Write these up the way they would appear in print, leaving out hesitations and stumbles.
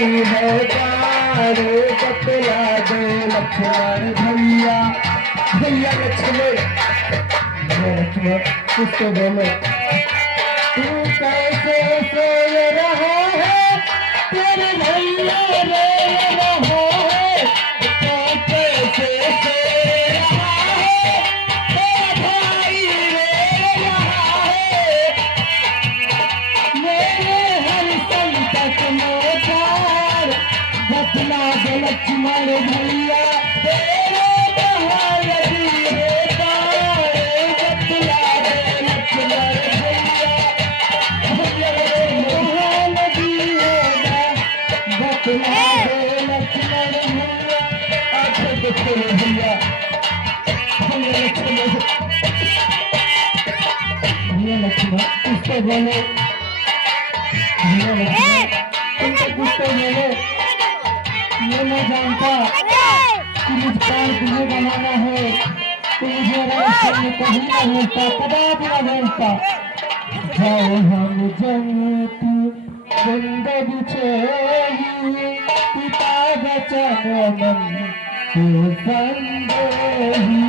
है जाने बतला दे लक्ष्मण भैया भैया लक्ष्मण कुछ तो बोलो तू कैसे सोच रहा है तेरे भैया रे रहा है तू कैसे सोच रहा है तेरा भाई रे रहा है मेरे हर संकट में पार बतला दे लक्ष्मण भैया तेरे महानदी रे पार बतला दे लक्ष्मण भैया महानदी होगा बतला दे लक्ष्मण भैया अच्छा देखो भैया भैया लक्ष्मण उसको बोलो कुछ तो बोलो ये मैं जानता कि मुझ पर तुम्हें बनाना है तो मुझे रास्ते में कहीं न मिलता कदापि न मिलता जाओ हम जंगती जिंदगी छेड़ी पिता बचन मन को संदेही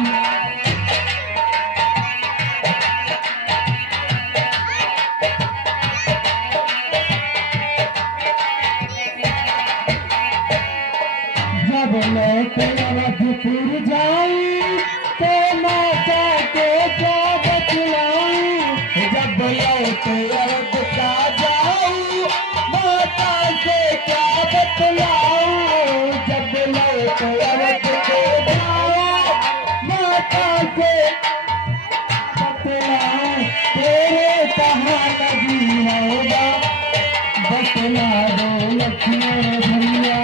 जब मैं अवधपुर जाऊं तो माता को क्या बतलाऊं जब लौट अवध का जाऊं माता से क्या बतलाऊं जब लौट अवध को जाऊं माता से बतलाऊं तेरे कहाँ नदी होगा बतला दो लक्ष्मण भैया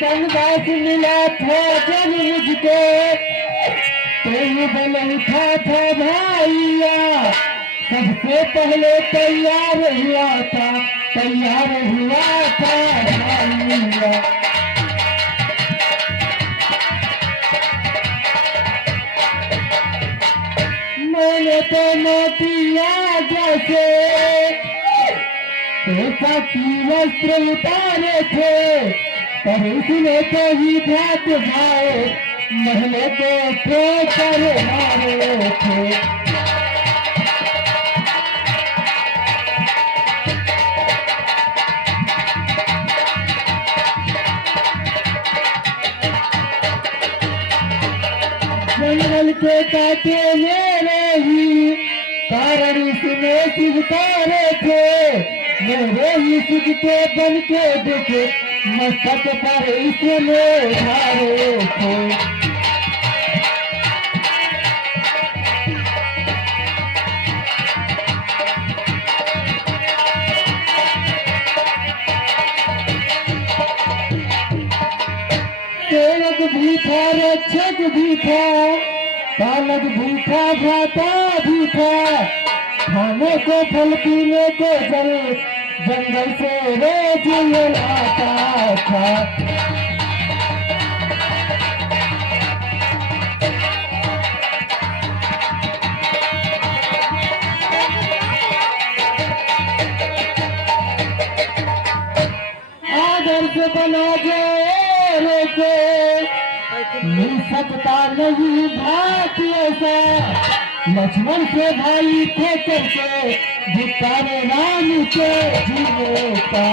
वनवास मिला था जब मुझको तेरे बल उठा था भाइया सबसे पहले तैयार हुआ था भाइया मैंने तो मोतिया जैसे ऐसा की वस्त्र उतारे थे पर उसने तो ही भात भाए महले को ठोकर मारे थे जंगल के कांटे मेरे ही कारण उसने सितारे थे मेरे ही सिकते बन के देखे मस्तक पर इसने धारे थे सेवक भी था रक्षक भी था पालक भी था भ्राता भी था खाने को फल पीने को जल जंगल से रोज आता था आदर्श बना जाए को मिल सकता नहीं भाग्य ऐसा लक्ष्मण से भाई थे करके धिक्कारे राम के जीने का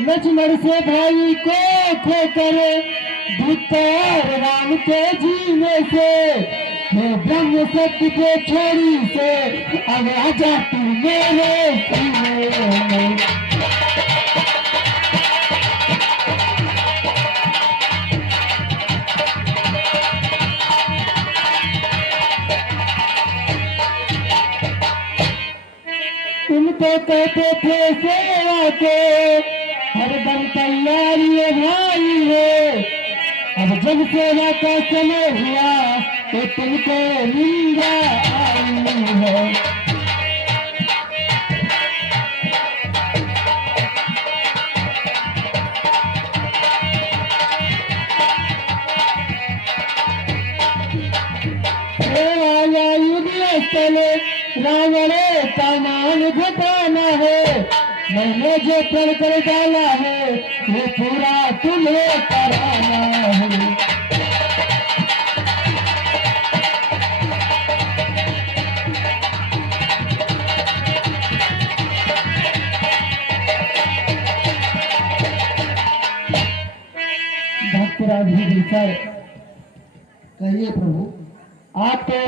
लक्ष्मण से भाई को थे करे धिक्कार राम के जीने से ब्रह्म सत्य के छोड़ी से अब आजा तू मेरे सीने में तुम तो कहते थे सेवा के हरदम तैयारी भाई है अब जब सेवा का समय हुआ तो तुमको निंदा आई है पल रावण का मान घटाना है। मैंने जो कर कर डाला है वो पूरा तुम्हें कराना है। भक्तराज जी सर, कहिए प्रभु। आप तो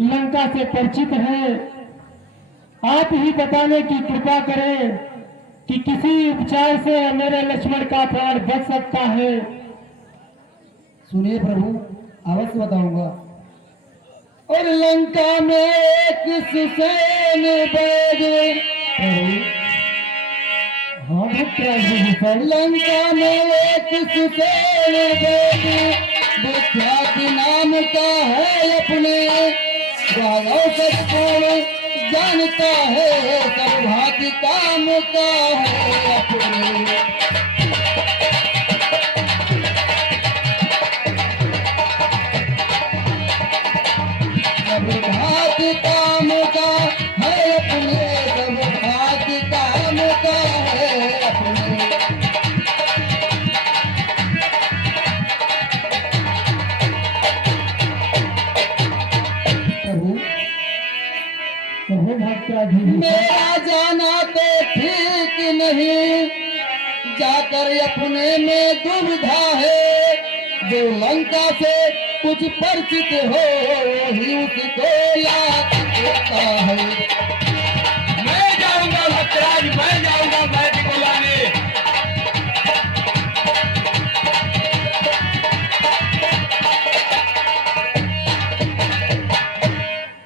लंका से परिचित हैं, आप ही बताने की कृपा करें कि किसी उपचार से मेरे लक्ष्मण का प्राण बच सकता है। सुनिए प्रभु, अवश्य बताऊंगा। और लंका में एक सुसैन बैद, हाँ भक्तराज जी सर, लंका में एक सुसैन बैद, विख्यात नाम का है अपने, गाँव से कौन जानता है, सब भांति काम का है अपने। सब भांति काम का है अपने, सब भांति काम का है अपने। प्रभु प्रभु भक्तराज जी सर, मेरा जाना तो ठीक नहीं, जाकर अपने में दुविधा है, जो लंका से कुछ परिचित हो वही उसको याद करता है। मैं जाऊंगा भक्तराज, मैं जाऊंगा वैद्य को लाने।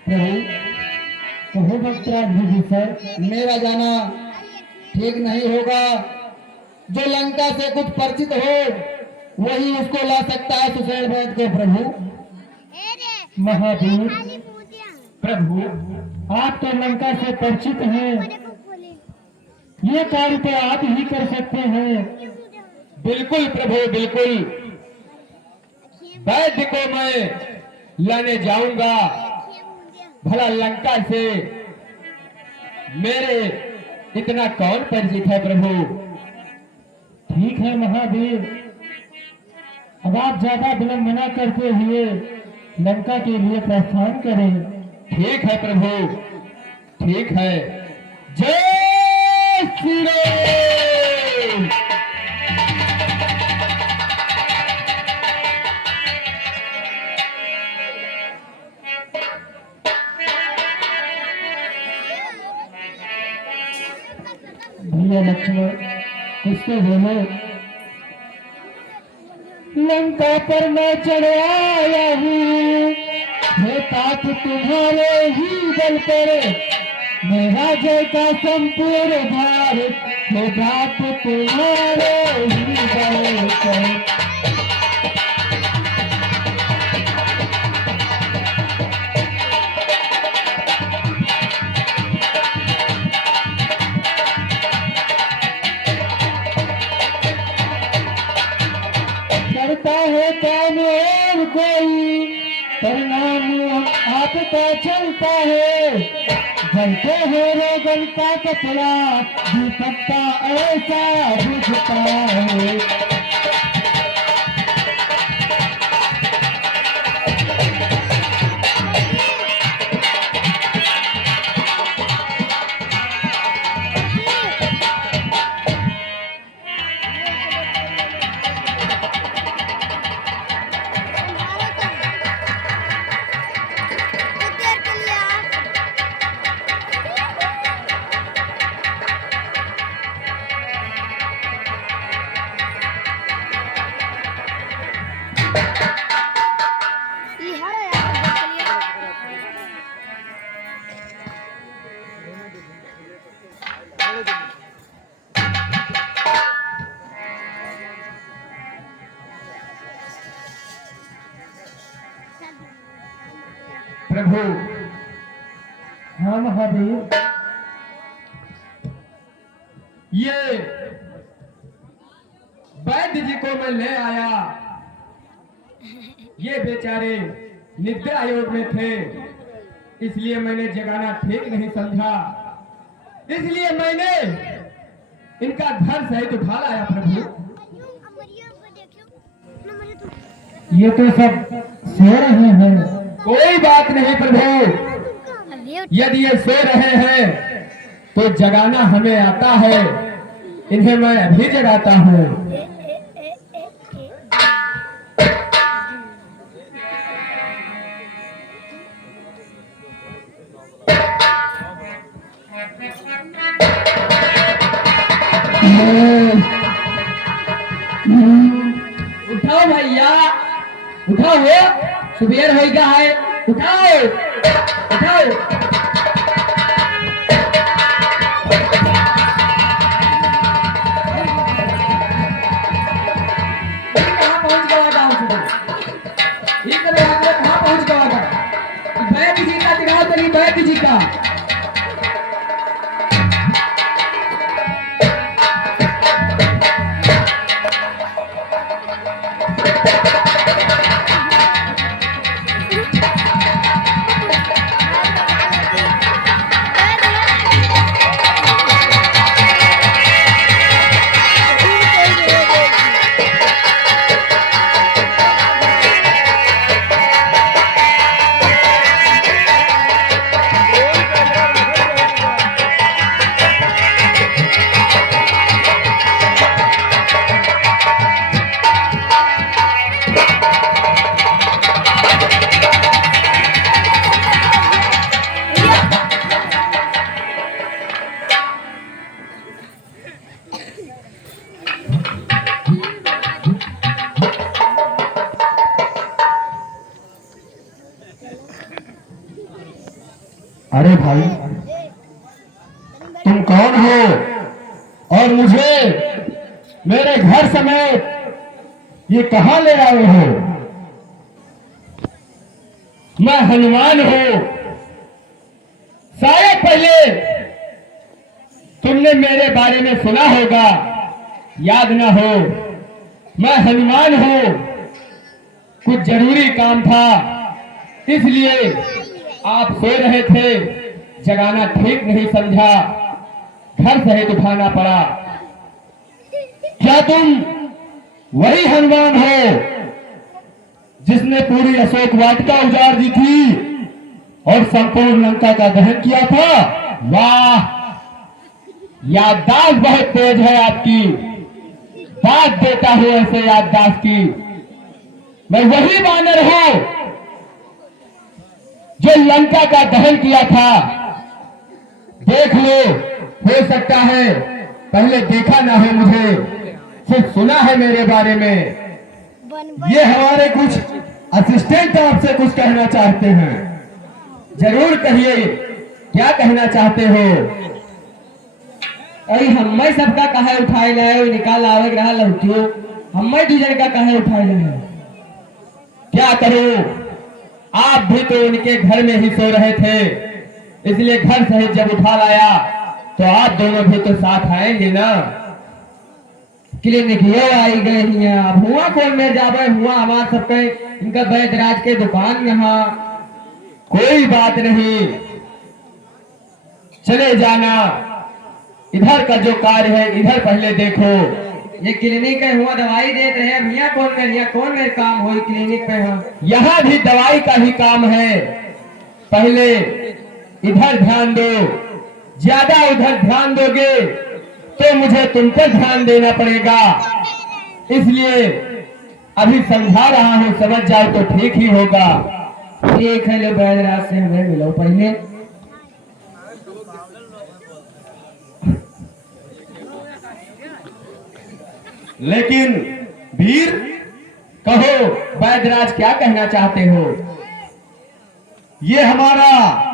प्रभु प्रभु भक्तराज जी सर, मेरा जाना ठीक नहीं होगा, जो लंका से कुछ परिचित हो वही उसको ला सकता है सुसैन वैद्य को। प्रभु महावीर प्रभु आप तो लंका से परिचित हैं, ये कार्य तो आप ही कर सकते हैं। बिल्कुल प्रभु बिल्कुल, वैद्य को मैं लाने जाऊंगा। भला लंका से मेरे इतना कौन परिचित है प्रभु। ठीक है महावीर, अब आप ज्यादा विलंब न करते हुए लंका के लिए प्रस्थान करें। ठीक है प्रभु, ठीक है। जय श्री राम। भैया लक्ष्मण कुछ तो बोलो। लंका पर मैं चढ़ आया हूँ, हे तात तुम्हारे ही बल पर, मेरा जय का संपूर्ण भार, हे तात तुम्हारे ही बल पर। करता है काम और कोई, परिणाम आपका चलता है। जलते हो रोगन का कपड़ा, दीपक का ऐसा बुझता है। प्रभु हाँ महादेव, ये वैद्य जी को मैं ले आया, ये बेचारे निद्रा योग में थे, इसलिए मैंने जगाना ठीक नहीं समझा, इसलिए मैंने इनका घर सहित उठा लाया प्रभु। ये तो सब सो रहे हैं। कोई बात नहीं प्रभु, यदि ये सो रहे हैं तो जगाना हमें आता है, इन्हें मैं अभी जगाता हूँ। उठाओ भैया, उठाओ, सुबेर हो गया है, उठाओ उठाओ। कहाँ पहुंच गया गाँव से? ये सब आदमी कहाँ पहुंच गया? वैद्य जी का दिखाओ, चलिए वैद्य जी का। अरे भाई, तुम कौन हो और मुझे मेरे घर समेत ये कहां ले आए हो? मैं हनुमान हूँ। शायद पहले तुमने मेरे बारे में सुना होगा, याद ना हो। मैं हनुमान हूँ, कुछ जरूरी काम था, इसलिए आप सो रहे थे, जगाना ठीक नहीं समझा, घर सहित उठाना पड़ा। क्या तुम वही हनुमान हो जिसने पूरी अशोक वाटिका उजाड़ दी थी और संपूर्ण लंका का दहन किया था? वाह, याददाश्त बहुत तेज है आपकी, बात देता हूं ऐसे याददाश्त की। मैं वही वानर हूं जो लंका का दहन किया था। देख लो, हो सकता है पहले देखा ना हो मुझे, सिर्फ सुना है मेरे बारे में। ये हमारे कुछ असिस्टेंट आपसे कुछ कहना चाहते हैं, जरूर कहिए, क्या कहना चाहते हो? अरे हम सबका कहे उठाए लाए, निकाल आवे रहा लौटियो, हम दूसरे का कहे उठाए लाए। क्या करूं, आप भी तो उनके घर में ही सो रहे थे, इसलिए घर सहित जब उठा लाया तो आप दोनों भी तो साथ आएंगे ना। क्लिनिक ये आई गए हैं, अब हुआ कौन में जावे, हुआ हमार सबके इनका वैद्यराज के दुकान यहाँ। कोई बात नहीं, चले जाना, इधर का जो कार्य है इधर पहले देखो। ये क्लिनिक है, हुआ दवाई देते हैं, भैया कौन में काम हो क्लिनिक पे हो? यहाँ भी दवाई का ही काम है, पहले इधर ध्यान दो, ज्यादा उधर ध्यान दोगे तो मुझे तुम पर ध्यान देना पड़ेगा, इसलिए अभी समझा रहा हूँ, समझ जाओ तो ठीक ही होगा। ठीक है, लो वैद्यराज से हमें मिलो पहले। लेकिन वीर, कहो वैद्यराज क्या कहना चाहते हो? ये हमारा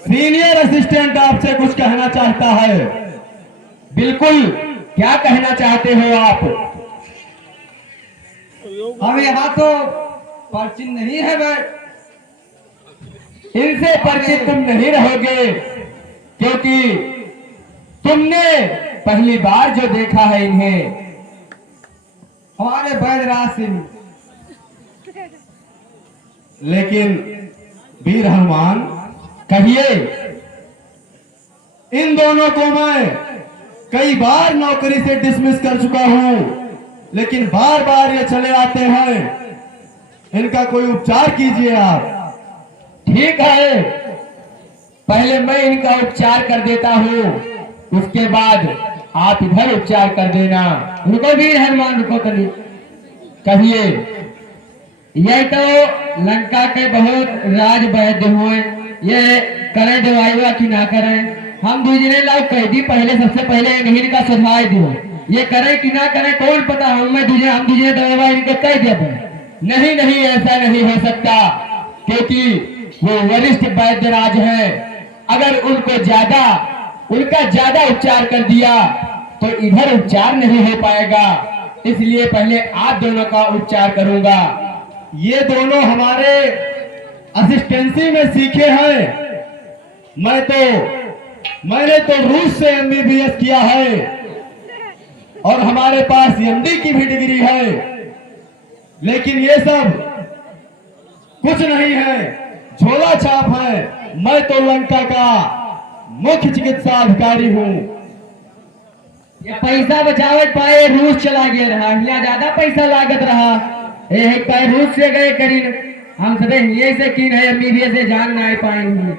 सीनियर असिस्टेंट आपसे कुछ कहना चाहता है। बिल्कुल, क्या कहना चाहते हो आप? हम यहाँ तो परिचित नहीं है, इनसे परिचित तुम नहीं रहोगे, क्योंकि तुमने पहली बार जो देखा है इन्हें। हमारे वैद्यराज सिंह। लेकिन वीर हनुमान, कहिए। इन दोनों को मैं कई बार नौकरी से डिसमिस कर चुका हूं, लेकिन बार बार ये चले आते हैं। इनका कोई उपचार कीजिए आप। ठीक है, पहले मैं इनका उपचार कर देता हूँ, उसके बाद आप इधर उपचार कर देना। रुको वीर हनुमान, रुको कभी। कहिए। ये तो लंका के बहुत राज वैद्य हुए, ये करें दवाइवा की ना करें। हम दूसरे लोग कह दी पहले, सबसे पहले इन्हीं का सुझाव दियो, ये करें कि ना करें कौन पता। हम दूसरे दवाइवा इनके कह दिया था। नहीं नहीं, ऐसा नहीं हो सकता, क्योंकि वो वरिष्ठ वैद्यराज हैं। अगर उनका ज्यादा उपचार कर दिया तो इधर उपचार नहीं हो पाएगा, इसलिए पहले आप दोनों का उपचार करूंगा। ये दोनों हमारे असिस्टेंसी में सीखे हैं। मैंने तो रूस से एमबीबीएस किया है और हमारे पास एमडी की भी डिग्री है, लेकिन ये सब कुछ नहीं है, झोला छाप है। मैं तो लंका का मुख्य चिकित्सा अधिकारी हूँ। ये पैसा बचावट पाए रूस चला गया रहा, यहाँ ज्यादा पैसा लागत रहा। एक पैर रूस से गए करीन, हम सदे ये से की है एमबीबीएस से जान नहीं पाएंगे।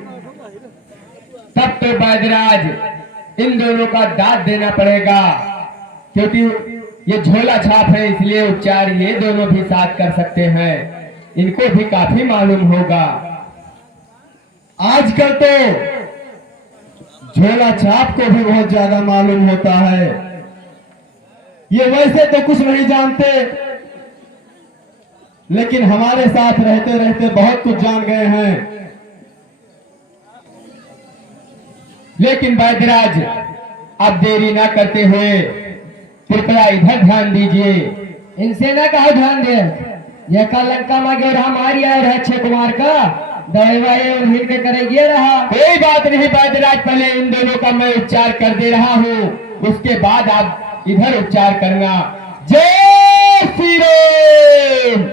तब तो वैद्यराज इन दोनों का दाद देना पड़ेगा, क्योंकि ये झोला छाप है, इसलिए उपचार ये दोनों भी साथ कर सकते हैं। इनको भी काफी मालूम होगा। आजकल तो झोला छाप को भी बहुत ज्यादा मालूम होता है। ये वैसे तो कुछ नहीं जानते, लेकिन हमारे साथ रहते रहते बहुत कुछ जान गए हैं। लेकिन वैद्यराज, अब देरी ना करते हुए कृपया इधर ध्यान दीजिए। इनसे ना कहो ध्यान दे, ये का लंका मांगे रहा हमारी और अक्षय कुमार का दवाई उन्हीं के करेगी रहा। कोई बात नहीं वैद्यराज, पहले इन दोनों का मैं उपचार कर दे रहा हूँ, उसके बाद आप इधर उपचार करना। जय श्री राम।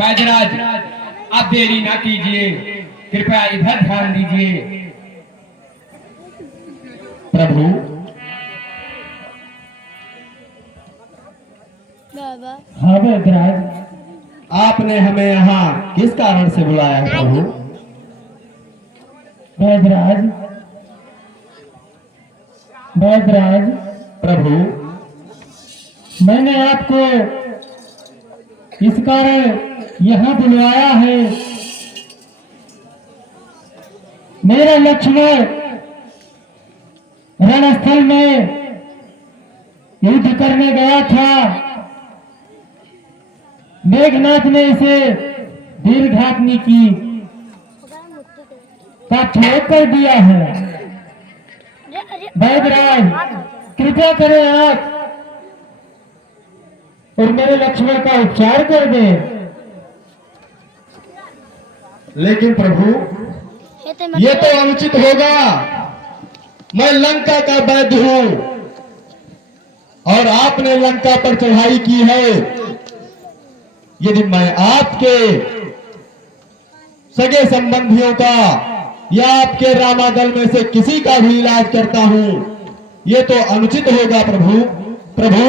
वैद्यराज, आप देरी ना कीजिए, कृपया इधर ध्यान दीजिए। प्रभु, हाँ वैद्यराज, आपने हमें यहाँ किस कारण से बुलाया है प्रभु? वैद्यराज प्रभु, मैंने आपको इस कारण यहाँ बुलवाया है। मेरा लक्ष्मण रणस्थल में युद्ध करने गया था, मेघनाथ ने इसे दीर्घाग्नि की का छोड़ कर दिया है। वैद्यराज, कृपया करें आप और मेरे लक्ष्मण का उपचार कर दे। लेकिन प्रभु, ये तो अनुचित होगा। मैं लंका का वैद्य हूं और आपने लंका पर चढ़ाई की है। यदि मैं आपके सगे संबंधियों का या आपके रामादल में से किसी का भी इलाज करता हूं, ये तो अनुचित होगा प्रभु। प्रभु,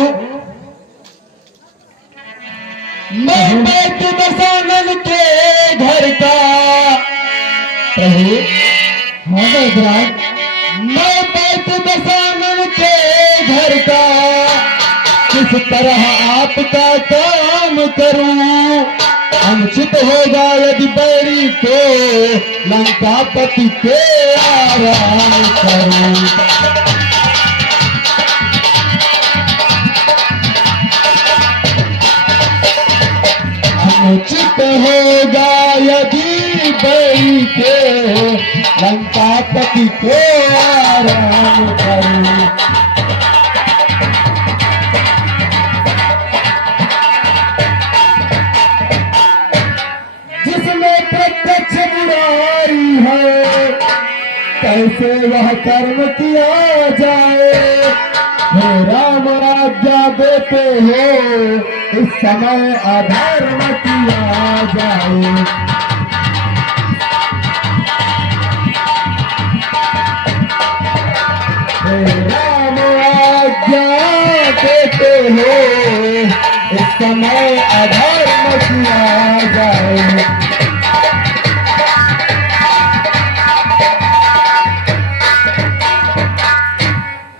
मैं वैद्य दशानन के घर का प्रभु, हाँ वैद्यराज, मैं वैद्य दशानन के घर का किस तरह आपका काम करूं? अनुचित होगा यदि बैरी को लंकापति के आराम करूं। अनुचित होगा यदि बैठे लंकापति को आराम करूं। जिसमें प्रत्यक्ष बुराई है कैसे वह कर्म किया जाए। हे राम राज्ञा देते हो इस समय अधर्म किया जाए। हे राम राज्ञा देते हो इस समय अधर्म किया जाए।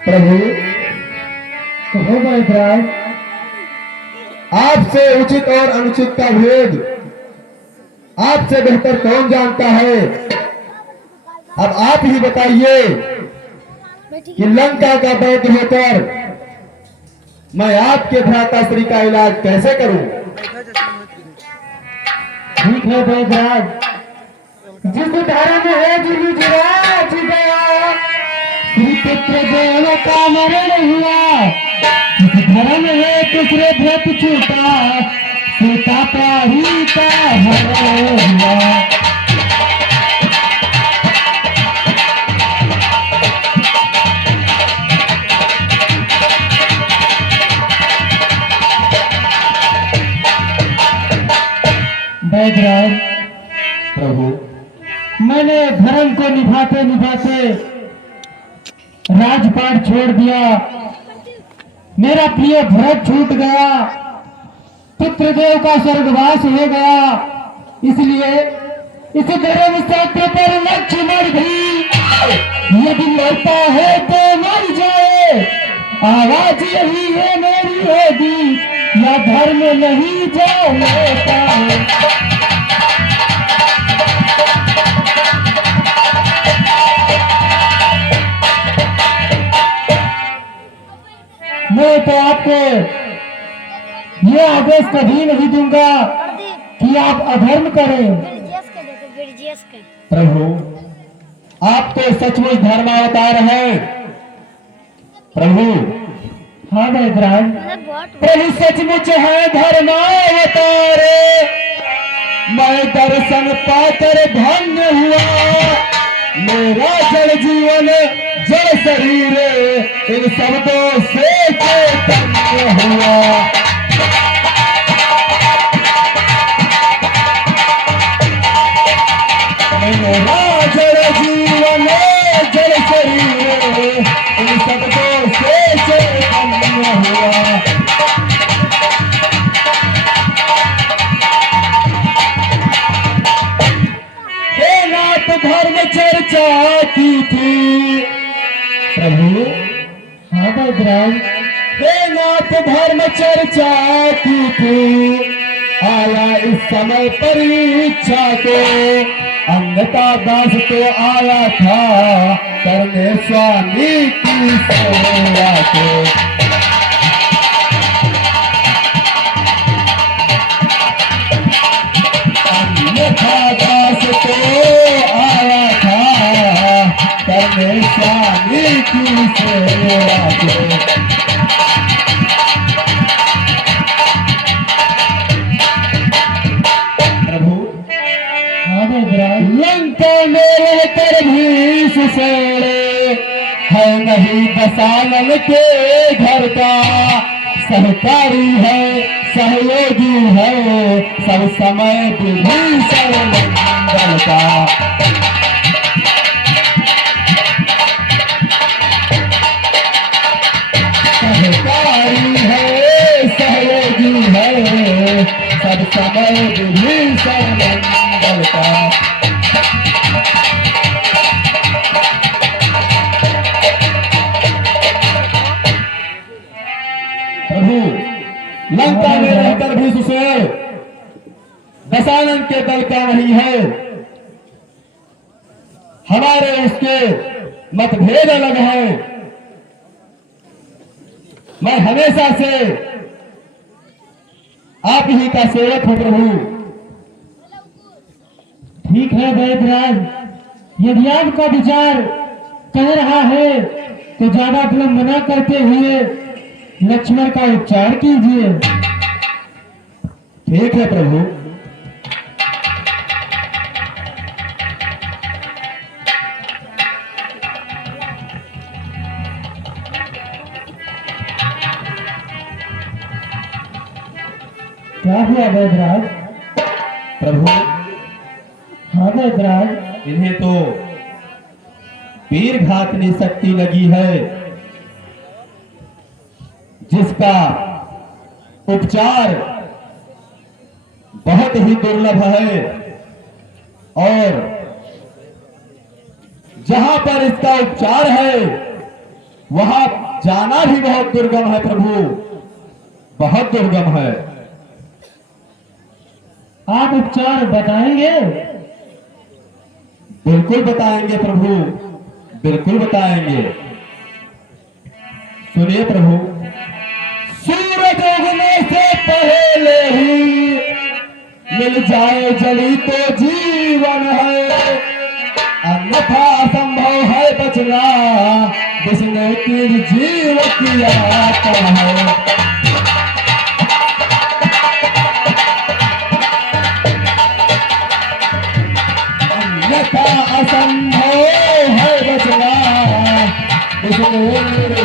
प्रभु कहो महाराज, आपसे उचित और अनुचित का भेद आपसे बेहतर कौन जानता है। अब आप ही बताइए कि लंका का वैद्य होकर मैं आपके भ्राताश्री का इलाज कैसे करूं। ठीक है वैद्यराज, जिस धर्म है जुराज गया, श्री पुत्र देव का मरण हुआ। जिस धर्म है दूसरे व्रत छूटा, सीता प्राही का हरण हुआ। वैद्यराज प्रभु, मैंने धर्म को निभाते निभाते राजपाट छोड़ दिया। मेरा प्रिय भरत छूट गया, पुत्रदेव का स्वर्गवास हो गया। इसलिए इस धर्म सत्य पर लक्ष्मण भी यदि मरता है तो मर जाए। आवाज यही है मेरी होगी, या धर्म नहीं जाता है। मैं तो आपको ये आदेश कभी नहीं दूंगा कि आप अधर्म करें। प्रभु, आप तो सचमुच धर्मावतार हैं। प्रभु, हाँ वैद्यराज, प्रभु सचमुच है धर्मावतार। मैं दर्शन पाकर धन्य हुआ। मेरा जड़ जीवन जड़ शरीर इन शब्दों से चैतन्य हुआ। मेरा जड़ जीवन जड़ शरीर इन शब्दों से चैतन्य हुआ। धर्म चर्चा की थी। प्रभु, हाँ वैद्यराज, हे नाथ धर्म चर्चा की थी। आया इस समय परीक्षा को, अंगता दास तो आया था करने स्वामी की सेवा को। दास तो आया था करने स्वामी की सेवा को। प्रभु, लंका में रहकर भी सुसेड़े है नहीं दसानन के घर का। सहकारी है सहयोगी है सब समय विभीषण मंगल का। सहकारी है सहयोगी है सब समय विभीषण मंगल का। प्रभु, लंका में रहकर भी सुसेड़ दशानन के दल का नहीं है। हमारे उसके मतभेद अलग है। मैं हमेशा से आप ही का सेवक हूं प्रभु। ठीक है वैद्यराज, यदि आपका विचार कह रहा है तो ज्यादा विलंब न करते हुए लक्ष्मण का उपचार कीजिए। ठीक है प्रभु। क्या हुआ वैद्यराज? प्रभु, हाँ वैद्यराज। इन्हें तो वीर घातनी शक्ति लगी है, जिसका उपचार बहुत ही दुर्लभ है, और जहां पर इसका उपचार है वहां जाना भी बहुत दुर्गम है प्रभु, बहुत दुर्गम है। आप उपचार बताएंगे? बिल्कुल बताएंगे प्रभु, बिल्कुल बताएंगे। सुनिए प्रभु। सूरज उगने से पहले ही मिल जाए जली तो जीवन है, अन्यथा असंभव है बचना जिसने तीर जीव किया है। अन्यथा असंभव है बचना जिसने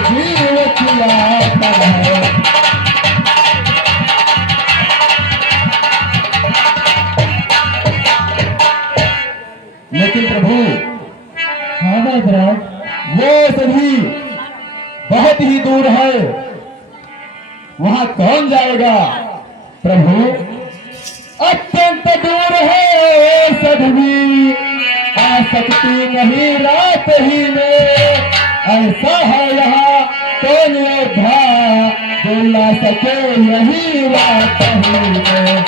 जीव किया है। लेकिन प्रभु, हाँ वैद्यराज। वो सभी बहुत ही दूर है, वहां कौन जाएगा प्रभु? अत्यंत दूर है सभी, आ सकती नहीं रात ही में, ऐसा है यहाँ कौन योद्धा जो ला सके नहीं रात ही में।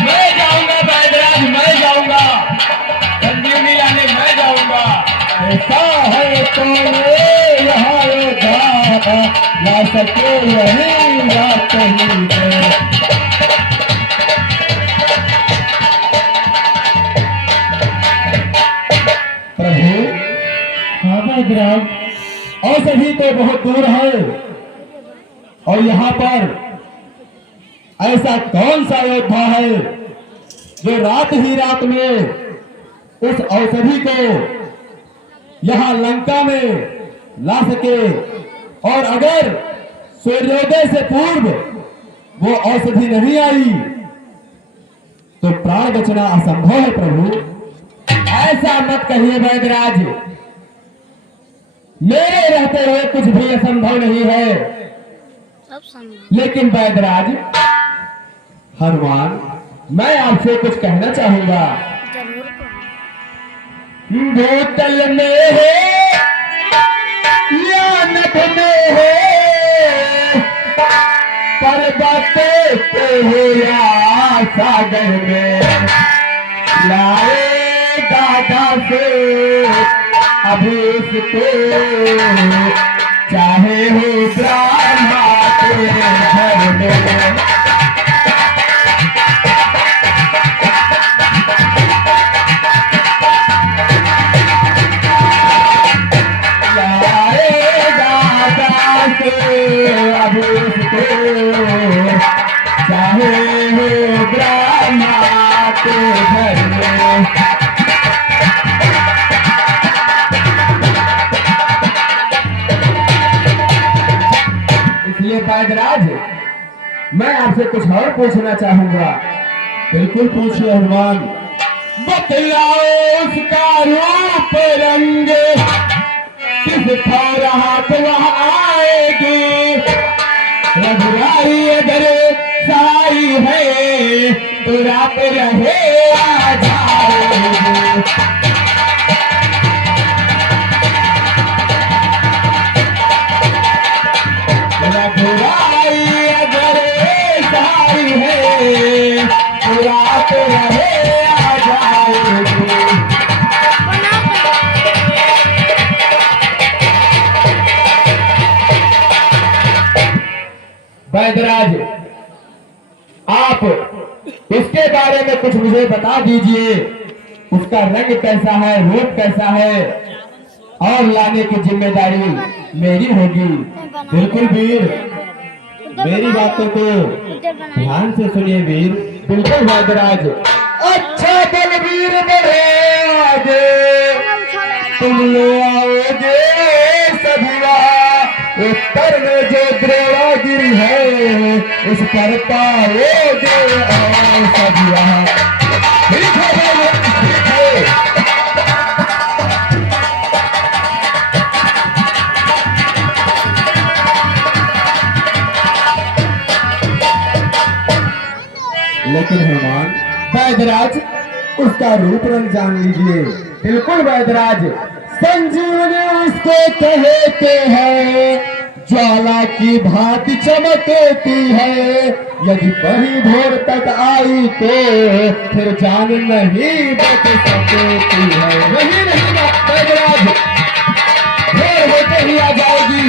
मैं जाऊंगा वैद्यराज, मैं जाऊंगा, संजीवनी लाने मैं जाऊंगा। ऐसा है कौन यहाँ योद्धा ला सके नहीं रात ही में। प्रभु, हाँ वैद्यराज। औषधि तो बहुत दूर है, और यहाँ पर ऐसा कौन सा योद्धा है जो रात ही रात में उस औषधि को यहाँ लंका में ला सके, और अगर सूर्योदय से पूर्व वो औषधि नहीं आई तो प्राण बचना असंभव है प्रभु। ऐसा मत कहिए वैद्यराज, मेरे रहते हुए कुछ भी असंभव नहीं है। सब संभव। लेकिन वैद्यराज, हनुमान, मैं आपसे कुछ कहना चाहूंगा। जरूर कहो। बोतल में है या नभ में है, पर्वत पे हो या सागर में, लाए दादा से अभी इसको, चाहे हो ब्रह्मा के घर में। लाए दादा से अभी इसको, चाहे हो ब्रह्मा के घर में। इसलिए वैद्यराज, मैं आपसे कुछ और पूछना चाहूंगा। बिल्कुल पूछिए हनुमान। बतलाओ उसका रूप रंग, किस राहत वह आएगी, रघुराई अगर साई है तो रात रहे आ जाएगी। रघुराई अगर साई है तो रात रहे आ जाएगी। वैद्यराज, आप इस उसके बारे में कुछ मुझे बता दीजिए। उसका रंग कैसा है, रूप कैसा है, और लाने की जिम्मेदारी मेरी होगी। बिल्कुल वीर, मेरी बातों को ध्यान से सुनिए वीर। बिल्कुल वैद्यराज। अच्छा बलवीर बढ़े आगे, तुम ले आओगे सभिया। उत्तर में जो द्रोणागिरी है, उस पर पाओगे और सभिया। ठीक है भाई, ठीक है। लेकिन हनुमान, वैद्यराज। उसका रूप रंग जान लीजिए। बिल्कुल वैद्यराज। संजीवनी उसको कहते हैं, ज्वाला की भांति चमकती है। यदि वही भोर तक आई तो फिर जान नहीं बच सकती है। नहीं नहीं वैद्यराज, भोर होते ही आ जाएगी।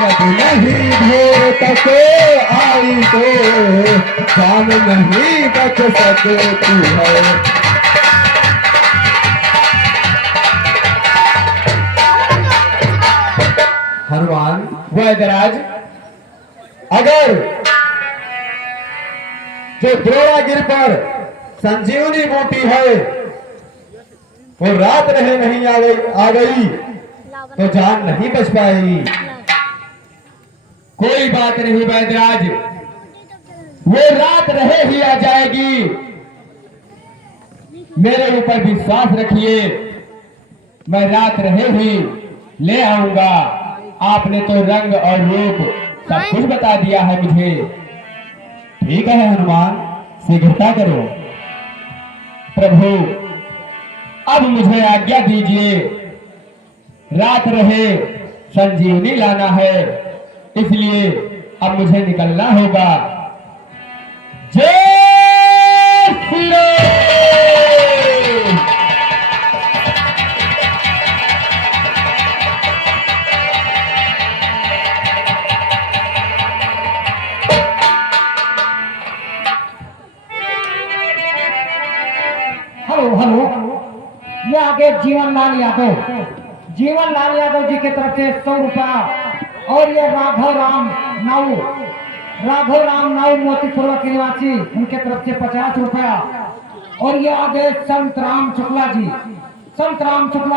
यदि नहीं भोर तक आई तो जान नहीं बच सकती है। हनुमान, वैद्यराज। अगर जो द्रोणागिरी पर संजीवनी बूटी है वो रात रहे नहीं आ गई तो जान नहीं बच पाएगी। कोई बात नहीं वैद्यराज, वो रात रहे ही आ जाएगी। मेरे ऊपर विश्वास रखिए, मैं रात रहे ही ले आऊंगा। आपने तो रंग और रूप सब कुछ बता दिया है मुझे। ठीक है हनुमान, शीघ्रता करो। प्रभु, अब मुझे आज्ञा दीजिए। रात रहे संजीवनी लाना है, इसलिए अब मुझे निकलना होगा। जय श्री राम। हेलो हेलो, ये आगे जीवनलाल यादव, जीवनलाल यादव जी की तरफ से 100 रुपया, और ये राघव राम नाउ मोतीपुर के निवासी, उनके तरफ से 50 रुपया, और ये आगे संत राम शुक्ला जी, संत राम शुक्ला